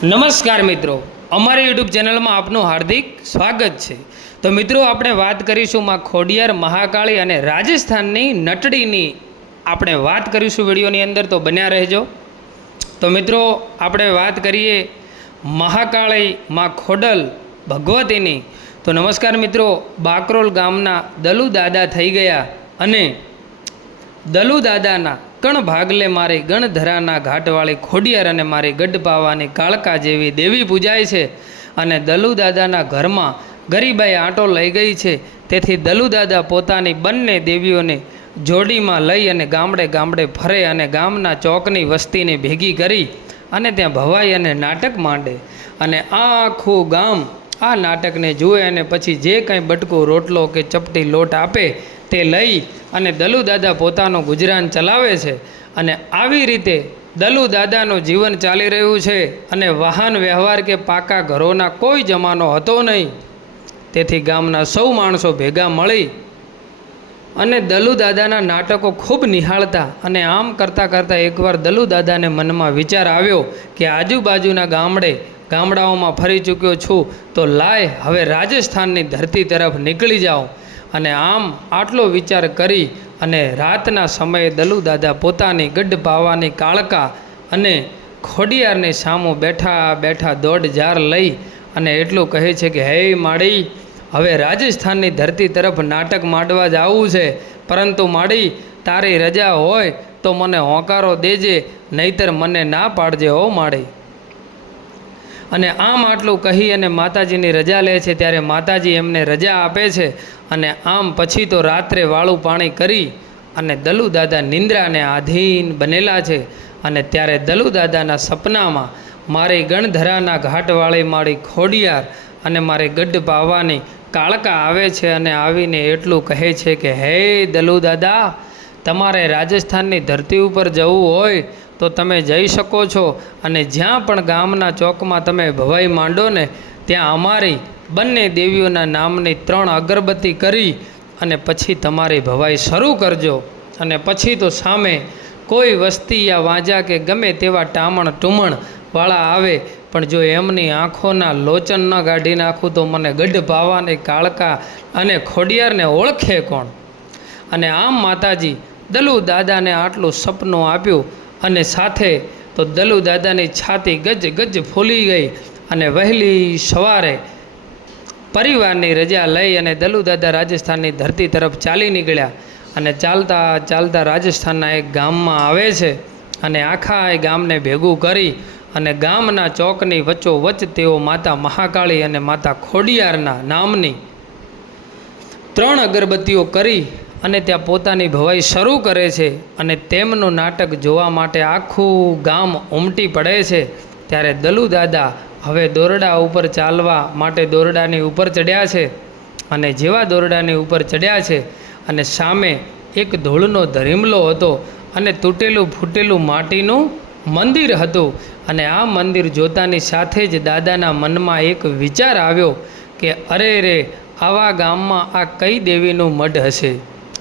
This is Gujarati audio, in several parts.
નમસ્કાર મિત્રો, અમારી યુટ્યુબ ચેનલમાં આપનું હાર્દિક સ્વાગત છે। તો મિત્રો, આપણે વાત કરીશું માં ખોડિયાર, મહાકાળી અને રાજસ્થાનની નટડીની આપણે વાત કરીશું વિડીયોની અંદર, તો બન્યા રહેજો। તો મિત્રો, આપણે વાત કરીએ મહાકાળી માં ખોડલ ભગવતીની। તો નમસ્કાર મિત્રો, બાકરોલ ગામના દલુ દાદા થઈ ગયા અને દલુ દાદાના કણ ભાગલે મારી ગણધરાના ઘાટવાળી ખોડિયાર અને મારી ગઢપાવાની કાળકા જેવી દેવી પૂજાય છે। અને દલુ દાદાના ઘરમાં ગરીબાઈ આંટો લઈ ગઈ છે, તેથી દલુ દાદા પોતાની બંને દેવીઓને જોડીમાં લઈ અને ગામડે ગામડે ફરે અને ગામના ચોકની વસ્તીને ભેગી કરી અને ત્યાં ભવાઈ અને નાટક માંડે અને આખું ગામ આ નાટકને જુએ અને પછી જે કંઈ બટકો રોટલો કે ચપટી લોટ આપે તે લઈ અને દલુ દાદા પોતાનું ગુજરાન ચલાવે છે। અને આવી રીતે દલુ દાદાનું જીવન ચાલી રહ્યું છે અને વાહન વ્યવહાર કે પાકા ઘરોના કોઈ જમાનો હતો નહીં, તેથી ગામના સૌ માણસો ભેગા મળી અને દલુ દાદાના નાટકો ખૂબ નિહાળતા। અને આમ કરતાં કરતાં એકવાર દલુ દાદાને મનમાં વિચાર આવ્યો કે આજુબાજુના ગામડાઓમાં ફરી ચૂક્યો છું, તો લાય હવે રાજસ્થાનની ધરતી તરફ નીકળી જાઉં। અને આમ આટલો વિચાર કરી અને રાતના સમયે દલુ દાદા પોતાની ગઢપાવાની કાળકા અને ખોડિયારની સામું બેઠા બેઠા દોઢ જાર લઈ અને એટલું કહે છે કે હે માળી, હવે રાજસ્થાનની ધરતી તરફ નાટક માંડવા જવું છે, પરંતુ માળી તારી રજા હોય તો મને હોંકારો દેજે, નહીતર મને ના પાડજે હો માળી। અને આમ આટલું કહી અને માતાજીની રજા લે છે, ત્યારે માતાજી એમને રજા આપે છે। અને આમ પછી તો રાત્રે વાળું પાણી કરી અને દલુ દાદા નિંદ્રાને આધીન બનેલા છે। અને ત્યારે દલુ દાદાના સપનામાં મારી ગણધરાના ઘાટવાળી મારી ખોડિયાર અને મારે ગઢ પાવાની કાળકા આવે છે અને આવીને એટલું કહે છે કે હે દલુ દાદા, તમારે રાજસ્થાનની ધરતી ઉપર જવું હોય તો તમે જઈ શકો છો, અને જ્યાં પણ ગામના ચોકમાં તમે ભવાઈ માંડો ને ત્યાં અમારી બંને દેવીઓના નામની 3 અગરબત્તી કરી અને પછી તમારી ભવાઈ શરૂ કરજો। અને પછી તો સામે કોઈ વસ્તી યા વાંજા કે ગમે તેવા ટામણ ટુમણ વાળા આવે, પણ જો એમની આંખોના લોચન ન કાઢી નાખું તો મને ગઢ પાવાની કાળકા અને ખોડિયારને ઓળખે કોણ। અને આમ માતાજી દલુ દાદાને આટલું સપનું આપ્યું અને સાથે તો દલુ દાદાની છાતી ગજ ગજ ફૂલી ગઈ અને વહેલી સવારે પરિવારની રજા લઈ અને દલુ દાદા રાજસ્થાનની ધરતી તરફ ચાલી નીકળ્યા। અને ચાલતા ચાલતા રાજસ્થાનના એક ગામમાં આવે છે અને આખા એ ગામને ભેગું કરી અને ગામના ચોકની વચ્ચોવચ્ચ તેઓ માતા મહાકાળી અને માતા ખોડિયારના નામની 3 અગરબત્તીઓ કરી અને ત્યાં પોતાની ભવાઈ શરૂ કરે છે। અને તેમનું નાટક જોવા માટે આખું ગામ ઉમટી પડે છે। ત્યારે દલુ દાદા હવે દોરડા ઉપર ચાલવા માટે દોરડાની ઉપર ચડ્યા છે। અને જેવા દોરડાની ઉપર ચડ્યા છે અને સામે એક ધૂળનો ધરીમલો હતો અને તૂટેલું ફૂટેલું માટીનું મંદિર હતું। અને આ મંદિર જોતાની સાથે જ દાદાના મનમાં એક વિચાર આવ્યો કે અરે રે, આવા ગામમાં આ કઈ દેવીનું મઢ હશે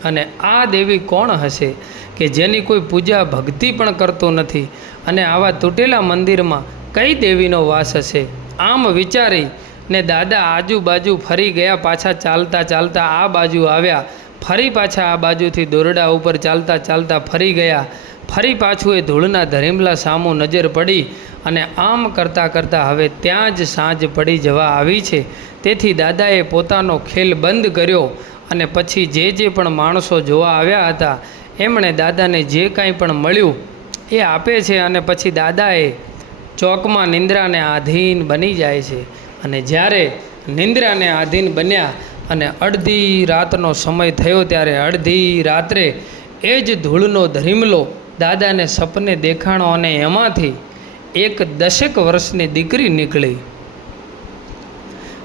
અને આ દેવી કોણ હશે કે જેની કોઈ પૂજા ભક્તિ પણ કરતો નથી, અને આવા તૂટેલા મંદિરમાં કઈ દેવીનો વાસ હશે। આમ વિચારી ને દાદા આજુબાજુ ફરી ગયા, પાછા ચાલતા ચાલતા આ બાજુ આવ્યા, ફરી પાછા આ બાજુથી દોરડા ઉપર ચાલતા ચાલતા ફરી ગયા, ફરી પાછું એ ધૂળના ધરીમલા સામું નજર પડી અને આમ કરતાં કરતાં હવે ત્યાં જ સાંજ પડી જવા આવી છે। તેથી દાદાએ પોતાનો ખેલ બંધ કર્યો અને પછી જે પણ માણસો જોવા આવ્યા હતા એમણે દાદાને જે કાંઈ પણ મળ્યું એ આપે છે। અને પછી દાદાએ ચોકમાં નિંદ્રાને આધીન બની જાય છે। અને જ્યારે નિંદ્રાને આધીન બન્યા અને અડધી રાતનો સમય થયો, ત્યારે અડધી રાત્રે એ જ ધૂળનો ધરીમલો દાદાને સપને દેખાણો અને એમાંથી એક 10 વર્ષની દીકરી નીકળી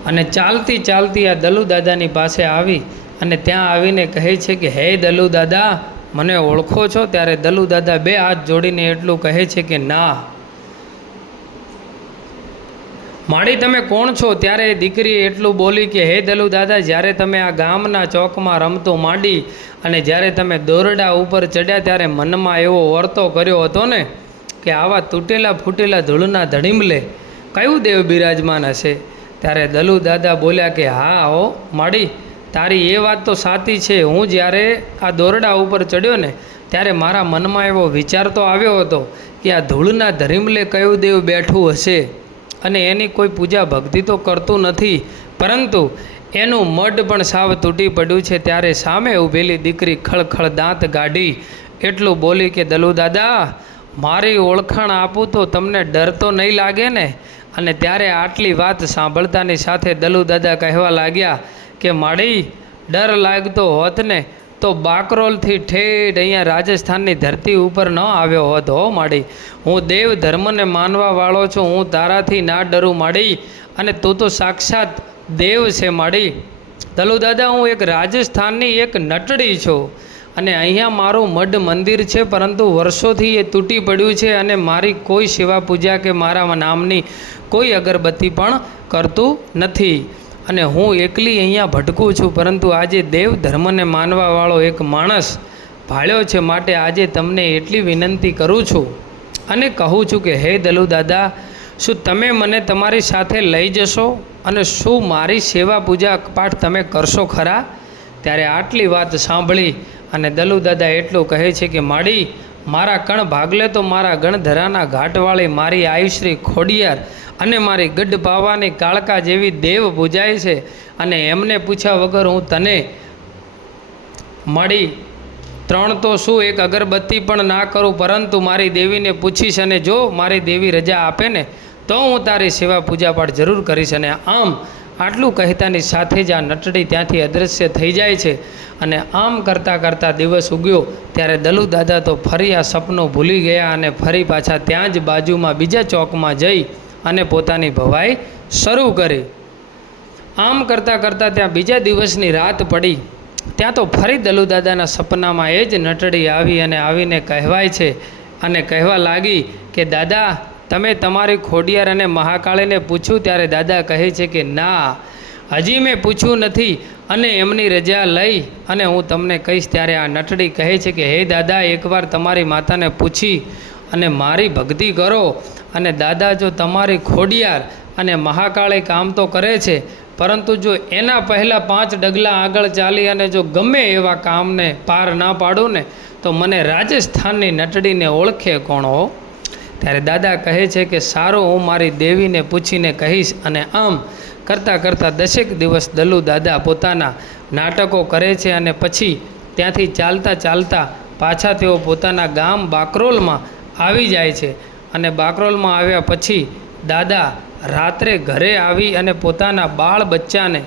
અને ચાલતી ચાલતી આ દલુ દાદાની પાસે આવી અને ત્યાં આવીને કહે છે કે હે દલુ દાદા, મને ઓળખો છો? ત્યારે દલુ દાદા 2 હાથ જોડીને એટલું કહે છે કે ના માળી, તમે કોણ છો? ત્યારે દીકરીએ એટલું બોલી કે હે દલુ દાદા, જ્યારે તમે આ ગામના ચોકમાં રમતો માંડી અને જ્યારે તમે દોરડા ઉપર ચડ્યા ત્યારે મનમાં એવો વર્તો કર્યો હતો ને કે આવા તૂટેલા ફૂટેલા ધૂળના ધડીમલે કયું દેવ બિરાજમાન હશે? ત્યારે દલુ દાદા બોલ્યા કે હા હો માડી, તારી એ વાત તો સાચી છે. હું જ્યારે આ દોરડા ઉપર ચડ્યો ને ત્યારે મારા મનમાં એવો વિચાર તો આવ્યો હતો કે આ ધૂળના ધરીમલે કયું દેવ બેઠું હશે અને એની કોઈ પૂજા ભક્તિ તો કરતું નથી, પરંતુ એનું મઢ પણ સાવ તૂટી પડ્યું છે. ત્યારે સામે ઊભેલી દીકરી ખળખળ દાંત કાઢી એટલું બોલી કે દલુ દાદા, મારી ઓળખાણ આપું તો તમને ડર તો નહીં લાગે ને? અને ત્યારે આટલી વાત સાંભળતાની સાથે દલુ દાદા કહેવા લાગ્યા કે માડી, ડર લાગતો હોત ને તો બાકરોલથી ઠેઠ અહીંયા રાજસ્થાનની ધરતી ઉપર ન આવ્યો હોત હો માડી. હું દેવ ધર્મને માનવાવાળો છું, હું તારાથી ના ડરું માડી, અને તું તો સાક્ષાત દેવ છે માડી. દલુ દાદા, હું એક રાજસ્થાનની એક નટડી છું અને અહીંયા મારું મઢ મંદિર છે, પરંતુ વર્ષોથી એ તૂટી પડ્યું છે અને મારી કોઈ સેવા પૂજા કે મારા નામની કોઈ અગરબત્તી પણ કરતું નથી અને હું એકલી અહીંયા ભટકું છું. પરંતુ આજે દેવ ધર્મને માનવાવાળો એક માણસ ભાળ્યો છે, માટે આજે તમને એટલી વિનંતી કરું છું અને કહું છું કે હે દલુ દાદા, શું તમે મને તમારી સાથે લઈ જશો અને શું મારી સેવા પૂજા પાઠ તમે કરશો ખરા? ત્યારે આટલી વાત સાંભળી અને દલુ દાદા એટલું કહે છે કે માડી, મારા કણ ભાગલે તો મારા ગણધરાના ઘાટવાળી મારી આયુશ્રી ખોડિયાર અને મારી ગઢ પાવાની કાળકા જેવી દેવ પૂજાય છે અને એમને પૂછ્યા વગર હું તને માડી 3 તો શું એક અગરબત્તી પણ ના કરું, પરંતુ મારી દેવીને પૂછીશ અને જો મારી દેવી રજા આપે ને તો હું તારી સેવા પૂજા પાઠ જરૂર કરીશ. અને આમ આટલું કહેતાની સાથે જ આ નટડી ત્યાંથી અદૃશ્ય થઈ જાય છે. અને આમ કરતાં કરતાં દિવસ ઉગ્યો ત્યારે દલુ દાદા તો ફરી આ સપનું ભૂલી ગયા અને ફરી પાછા ત્યાં જ બાજુમાં બીજા ચોકમાં જઈ અને પોતાની ભવાઈ શરૂ કરી. આમ કરતાં કરતાં ત્યાં બીજા દિવસની રાત પડી. ત્યાં તો ફરી દલુ દાદાના સપનામાં એ જ નટડી આવી અને આવીને કહેવાય છે અને કહેવા લાગી કે દાદા, તમે તમારી ખોડિયાર અને મહાકાળીને પૂછ્યું? ત્યારે દાદા કહે છે કે ના, હજી મેં પૂછ્યું નથી અને એમની રજા લઈ અને હું તમને કહીશ. ત્યારે આ નટડી કહે છે કે હે દાદા, એકવાર તમારી માતાને પૂછી અને મારી ભક્તિ કરો. અને દાદા, જો તમારી ખોડિયાર અને મહાકાળી કામ તો કરે છે, પરંતુ જો એના પહેલાં 5 ડગલા આગળ ચાલી અને જો ગમે એવા કામને પાર ના પાડું ને તો મને રાજસ્થાનની નટડીને ઓળખે કોણ હો? ત્યારે દાદા કહે છે કે સારું, હું મારી દેવીને પૂછીને કહીશ. અને આમ કરતાં કરતાં 10 દિવસ દલુ દાદા પોતાના નાટકો કરે છે અને પછી ત્યાંથી ચાલતા ચાલતા પાછા તેઓ પોતાના ગામ બાકરોલમાં આવી જાય છે. અને બાકરોલમાં આવ્યા પછી દાદા રાત્રે ઘરે આવી અને પોતાના બાળ બચ્ચાને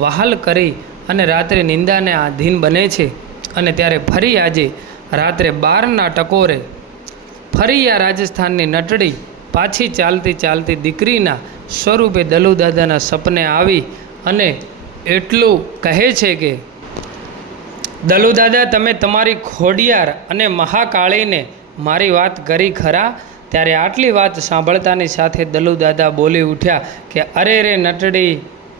વહાલ કરી અને રાત્રે નિંદાને આધીન બને છે. અને ત્યારે ફરી આજે રાત્રે 12ના ટકોરે ફરી આ રાજસ્થાનની નટડી પાછી ચાલતી ચાલતી દીકરીના સ્વરૂપે દલુ દાદાના સપને આવી અને એટલું કહે છે કે દલુ દાદા, તમે તમારી ખોડિયાર અને મહાકાળીને મારી વાત કરી ખરા? ત્યારે આટલી વાત સાંભળતાની સાથે દલુ દાદા બોલી ઉઠ્યા કે અરે રે નટડી,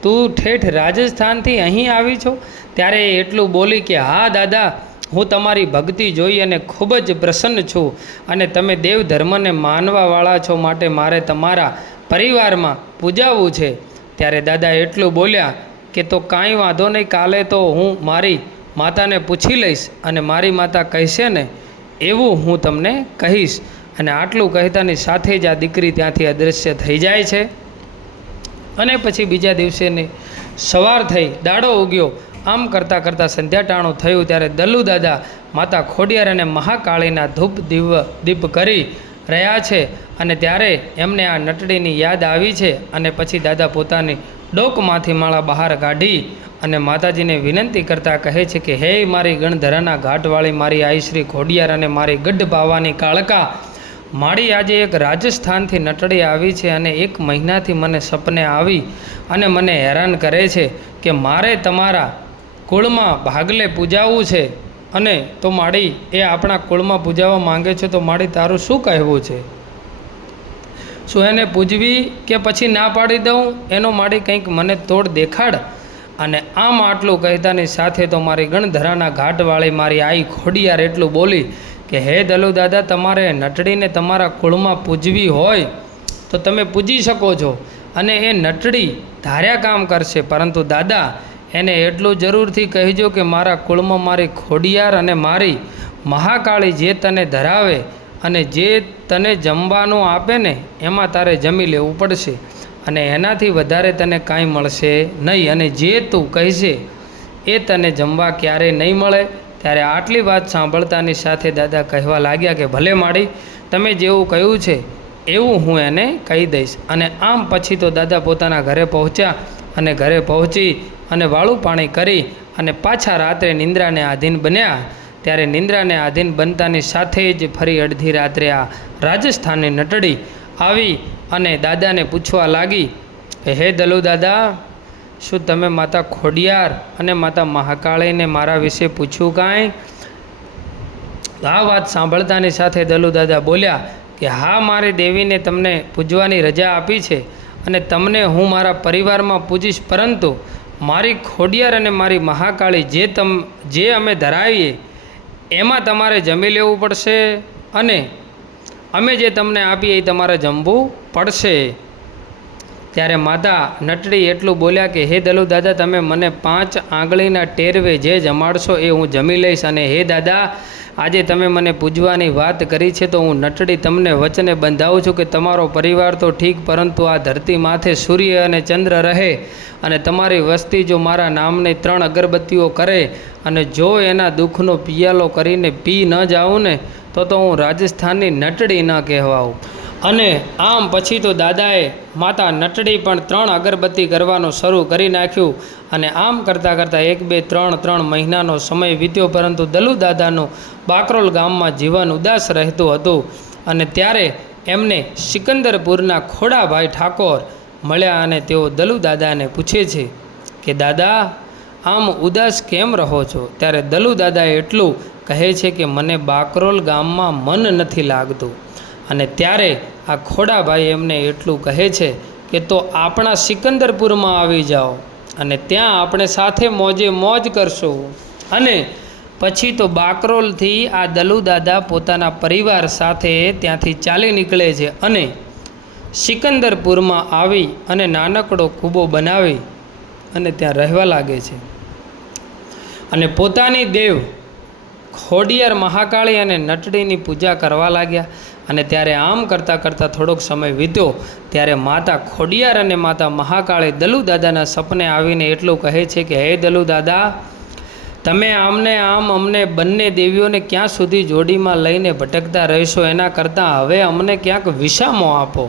તું ઠેઠ રાજસ્થાનથી અહીં આવી છો? ત્યારે એટલું બોલી કે હા દાદા, હું તમારી ભક્તિ જોઈ અને ખૂબ જ પ્રસન્ન છું અને તમે દેવ ધર્મને માનવાવાળા છો, માટે મારે તમારા પરિવારમાં પૂજાવવું છે. ત્યારે દાદા એટલું બોલ્યા કે તો કાંઈ વાંધો નહીં, કાલે તો હું મારી માતાને પૂછી લઈશ અને મારી માતા કહેશે ને એવું હું તમને કહીશ. અને આટલું કહેતાની સાથે જ આ દીકરી ત્યાંથી અદૃશ્ય થઈ જાય છે. અને પછી બીજા દિવસેની સવાર થઈ, દાડો ઉગ્યો. આમ કરતાં કરતાં સંધ્યાટાણું થયું ત્યારે દલુ દાદા માતા ખોડિયાર અને મહાકાળીના ધૂપ દીપ કરી રહ્યા છે. અને ત્યારે એમને આ નટડીની યાદ આવી છે. અને પછી દાદા પોતાની ડોકમાંથી માળા બહાર કાઢી અને માતાજીને વિનંતી કરતાં કહે છે કે હે મારી ગણધરાના ઘાટવાળી મારી આઈશ્રી ખોડિયાર અને મારી ગઢ પાવાની કાળકા મારી, આજે એક રાજસ્થાનથી નટડી આવી છે અને 1 મહિનાથી મને સપને આવી અને મને હેરાન કરે છે કે મારે તમારા કુળમાં ભાગલે પૂજાવવું છે. અને તો માડી, એ આપણા કુળમાં પૂજાવવા માંગે છે, તો માડી તારું શું કહેવું છે? શું એને પૂજવી કે પછી ના પાડી દઉં? એનો માડી કંઈક મને તોડ દેખાડ. અને આમ આટલું કહેતાની સાથે તો મારી ગણધરાના ઘાટવાળી મારી આઈ ખોડિયાર એટલું બોલી કે હે દલુ દાદા, તમારે નટડીને તમારા કુળમાં પૂજવી હોય તો તમે પૂજી શકો છો અને એ નટડી ધાર્યા કામ કરશે, પરંતુ દાદા એને એટલું જરૂરથી કહેજો કે મારા કુળમાં મારી ખોડિયાર અને મારી મહાકાળી જે તને ધરાવે અને જે તને જમવાનું આપે ને એમાં તારે જમી લેવું પડશે અને એનાથી વધારે તને કાંઈ મળશે નહીં, અને જે તું કહેશે એ તને જમવા ક્યારેય નહીં મળે. ત્યારે આટલી વાત સાંભળતાની સાથે દાદા કહેવા લાગ્યા કે ભલે માડી, તમે જેવું કહ્યું છે એવું હું એને કહી દઈશ. અને આમ પછી તો દાદા પોતાના ઘરે પહોંચ્યા અને ઘરે પહોંચી અને વાળું પાણી કરી અને પાછા રાત્રે નિંદ્રાને આધીન બન્યા. ત્યારે નિંદ્રાને આધીન બનતાની સાથે જ ફરી અડધી રાત્રે આ રાજસ્થાનની નટડી આવી અને દાદાને પૂછવા લાગી કે હે દલુ દાદા, શું તમે માતા ખોડિયાર અને માતા મહાકાળીને મારા વિશે પૂછ્યું કાંઈ? આ વાત સાંભળતાની સાથે દલુ દાદા બોલ્યા કે હા, મારી દેવીને તમને પૂજવાની રજા આપી છે અને તમને હું મારા પરિવારમાં પૂજીશ, પરંતુ મારી ખોડિયાર અને મારી મહાકાળી જે અમે ધરાવીએ એમાં તમારે જમી લેવું પડશે અને અમે જે તમને આપીએ એ તમારે જમવું પડશે. ત્યારે માતા નટડી એટલું બોલ્યા કે હે દલુ દાદા, તમે મને 5 આંગળીના ટેરવે જે જમાડશો એ હું જમી લઈશ. અને હે દાદા, આજે તમે મને પૂજવાની વાત કરી છે તો હું નટડી તમને વચને બંધાવું છું કે તમારો પરિવાર તો ઠીક, પરંતુ આ ધરતી માથે સૂર્ય અને ચંદ્ર રહે અને તમારી વસ્તી જો મારા નામની 3 અગરબત્તીઓ કરે અને જો એના દુઃખનો પિયાલો કરીને પી ન જાઉં ને તો હું રાજસ્થાનની નટડી ન કહેવાઉં. અને આમ પછી તો દાદાએ માતા નટડી પણ 3 અગરબત્તી કરવાનું શરૂ કરી નાખ્યું. અને આમ કરતાં કરતાં 1 2 3 મહિનાનો સમય વીત્યો, પરંતુ દલુ દાદાનું બાકરોલ ગામમાં જીવન ઉદાસ રહેતું હતું. અને ત્યારે એમને સિકંદરપુરના ખોડાભાઈ ઠાકોર મળ્યા અને તેઓ દલુ દાદાને પૂછે છે કે દાદા, આમ ઉદાસ કેમ રહો છો? ત્યારે દલુ દાદાએ એટલું કહે છે કે મને બાકરોલ ગામમાં મન નથી લાગતું. અને ત્યારે આ ખોડાભાઈ એમને એટલું કહે છે કે તો આપણા સિકંદરપુરમાં આવી જાઓ અને ત્યાં આપણે સાથે મોજે મોજ કરશું. અને પછી તો બાકરોલથી આ દલુ દાદા પોતાના પરિવાર સાથે ત્યાંથી ચાલી નીકળે છે અને સિકંદરપુરમાં આવી અને નાનકડો કૂબો બનાવી અને ત્યાં રહેવા લાગે છે અને પોતાની દેવ ખોડિયાર મહાકાળી અને નટડીની પૂજા કરવા લાગ્યા. અને ત્યારે આમ કરતાં કરતાં થોડોક સમય વીત્યો. ત્યારે માતા ખોડિયાર અને માતા મહાકાળી દલુ દાદાના સપને આવીને એટલું કહે છે કે હે દલુ દાદા, તમે અમને બંને દેવીઓને ક્યાં સુધી જોડીમાં લઈને ભટકતા રહેશો? એના કરતાં હવે અમને ક્યાંક વિસામો આપો.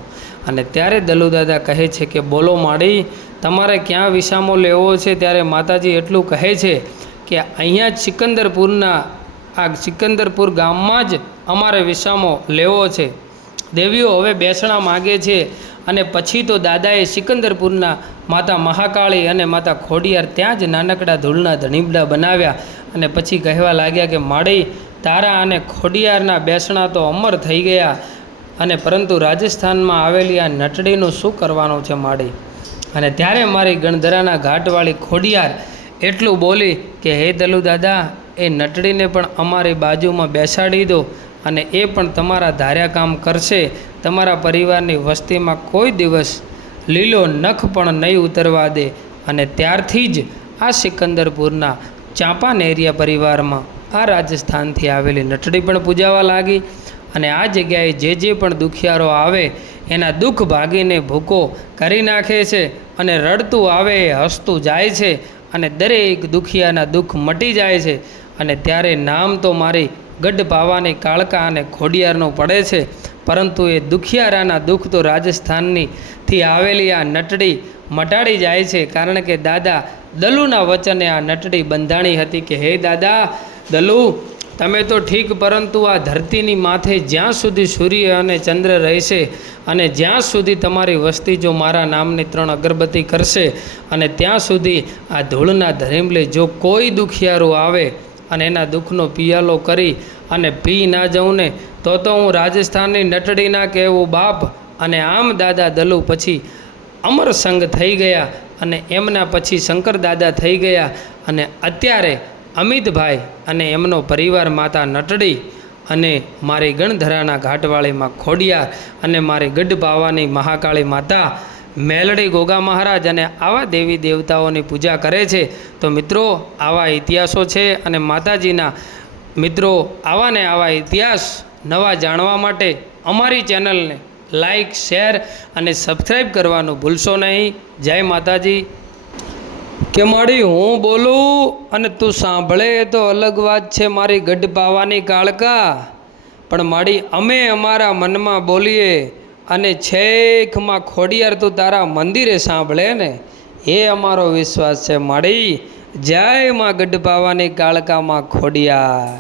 અને ત્યારે દલુ દાદા કહે છે કે બોલો માડી, તમારે ક્યાં વિસામો લેવો છે? ત્યારે માતાજી એટલું કહે છે કે અહીંયા જ સિકંદરપુર ગામમાં જ અમારે વિસામો લેવો છે. દેવીઓ હવે બેસણા માગે છે. અને પછી તો દાદાએ સિકંદરપુરના માતા મહાકાળી અને માતા ખોડિયાર ત્યાં જ નાનકડા ધૂળના ધણીબડા બનાવ્યા. અને પછી કહેવા લાગ્યા કે માડી, તારા અને ખોડિયારના બેસણા તો અમર થઈ ગયા, અને પરંતુ રાજસ્થાનમાં આવેલી આ નટડીનું શું કરવાનું છે માડી? અને ત્યારે મારી ગણધરાના ઘાટવાળી ખોડિયાર એટલું બોલી કે હે દલુ દાદા, એ નટડીને પણ અમારી બાજુમાં બેસાડી દો અને એ પણ તમારા ધાર્યા કામ કરશે. તમારા પરિવારની વસ્તીમાં કોઈ દિવસ લીલો નખ પણ નહીં ઉતરવા દે. અને ત્યારથી જ આ સિકંદરપુરના ચાંપાનેરિયા પરિવારમાં આ રાજસ્થાનથી આવેલી નટડી પણ પૂજાવા લાગી. અને આ જગ્યાએ જે પણ દુખિયારો આવે એના દુઃખ ભાગીને ભૂકો કરી નાખે છે અને રડતું આવે એ હસતું જાય છે અને દરેક દુખિયાના દુઃખ મટી જાય છે. અને ત્યારે નામ તો મારી ગઢ પાવાની કાળકા અને ખોડિયારનું પડે છે, પરંતુ એ દુખિયારાના દુઃખ તો રાજસ્થાનથી આવેલી આ નટડી મટાડી જાય છે. કારણ કે દાદા દલુના વચને આ નટડી બંધાણી હતી કે હે દાદા દલુ, તમે તો ઠીક, પરંતુ આ ધરતીની માથે જ્યાં સુધી સૂર્ય અને ચંદ્ર રહેશે અને જ્યાં સુધી તમારી વસ્તી જો મારા નામની 3 અગરબત્તી કરશે અને ત્યાં સુધી આ ધૂળના ધરીમલે જો કોઈ દુખિયારું આવે અને એના દુઃખનો પિયાલો કરી અને પી ના જાઉં ને તો હું રાજસ્થાનની નટડી ના કહેવું બાપ. અને આમ દાદા દલુ પછી અમર સંગ થઈ ગયા અને એમના પછી શંકર દાદા થઈ ગયા. અને અત્યારે અમિતભાઈ અને એમનો પરિવાર માતા નટડી અને મારી ગણધરાના ઘાટવાળી માં ખોડિયાર અને મારી ગઢ બાવાની મહાકાળી માતા મેલડી ગોગા મહારાજ અને આવા દેવી દેવતાઓની પૂજા કરે છે. તો મિત્રો આવા ઇતિહાસો છે અને માતાજીના મિત્રો આવા ને આવા ઇતિહાસ નવા જાણવા માટે અમારી ચેનલને લાઈક, શેર અને સબસ્ક્રાઈબ કરવાનું ભૂલશો નહીં. જય માતાજી. કે મારી હું બોલું અને તું સાંભળે તો અલગ વાત છે મારી ગઢ બાવાની કાળકા, પણ મારી અમે અમારા મનમાં બોલીએ અને છેકમાં ખોડિયાર તું તારા મંદિરે સાંભળે ને એ અમારો વિશ્વાસ છે મારી. જય માં ગઢ બાવાની કાળકા માં ખોડિયાર.